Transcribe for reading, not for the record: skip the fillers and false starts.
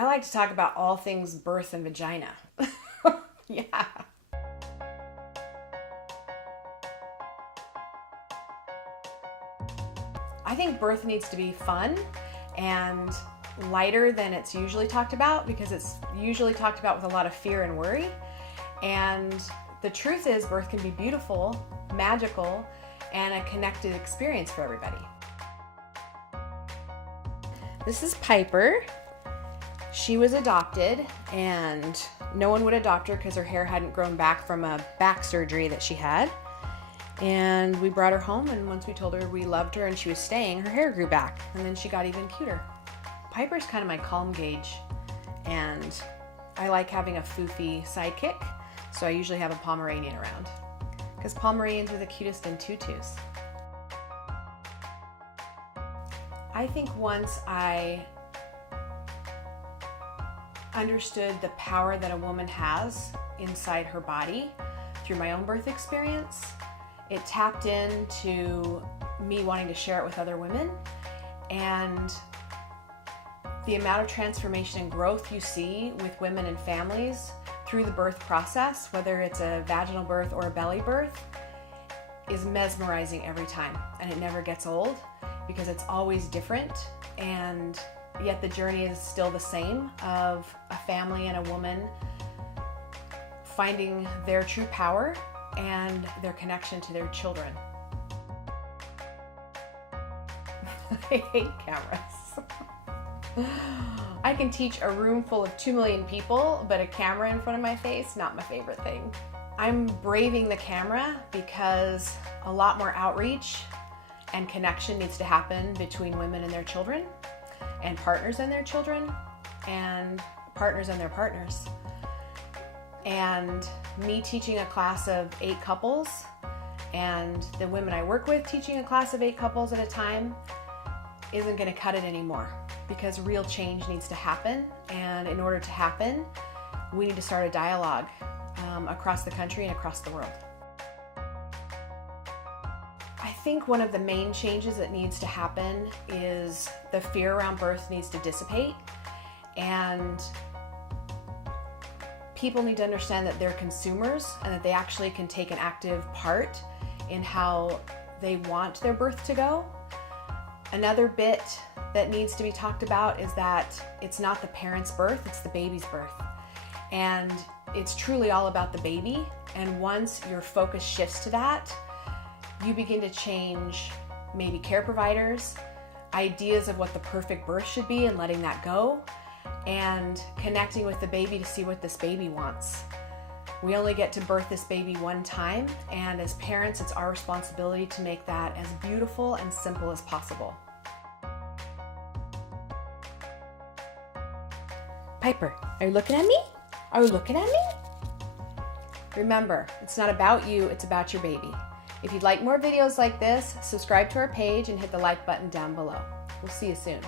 I like to talk about all things birth and vagina. Yeah. I think birth needs to be fun and lighter than it's usually talked about, because it's usually talked about with a lot of fear and worry. And the truth is, birth can be beautiful, magical, and a connected experience for everybody. This is Piper. She was adopted, and no one would adopt her because her hair hadn't grown back from a back surgery that she had. And we brought her home, and once we told her we loved her and she was staying, her hair grew back, and then she got even cuter. Piper's kind of my calm gauge, and I like having a foofy sidekick, so I usually have a Pomeranian around, because Pomeranians are the cutest in tutus. I think once I understood the power that a woman has inside her body through my own birth experience, it tapped into me wanting to share it with other women. And the amount of transformation and growth you see with women and families through the birth process, whether it's a vaginal birth or a belly birth, is mesmerizing every time. And it never gets old because it's always different. And yet the journey is still the same, of a family and a woman finding their true power and their connection to their children. I hate cameras. I can teach a room full of 2 million people, but a camera in front of my face, not my favorite thing. I'm braving the camera because a lot more outreach and connection needs to happen between women and their children, and partners and their children, and partners and their partners. And me teaching a class of 8 couples, and the women I work with teaching a class of 8 couples at a time, isn't going to cut it anymore, because real change needs to happen. And in order to happen, we need to start a dialogue across the country and across the world. I think one of the main changes that needs to happen is the fear around birth needs to dissipate, and people need to understand that they're consumers and that they actually can take an active part in how they want their birth to go. Another bit that needs to be talked about is that it's not the parent's birth, it's the baby's birth. And it's truly all about the baby. And once your focus shifts to that, you begin to change maybe care providers, ideas of what the perfect birth should be, and letting that go, and connecting with the baby to see what this baby wants. We only get to birth this baby one time, and as parents, it's our responsibility to make that as beautiful and simple as possible. Piper, are you looking at me? Are you looking at me? Remember, it's not about you, it's about your baby. If you'd like more videos like this, subscribe to our page and hit the like button down below. We'll see you soon.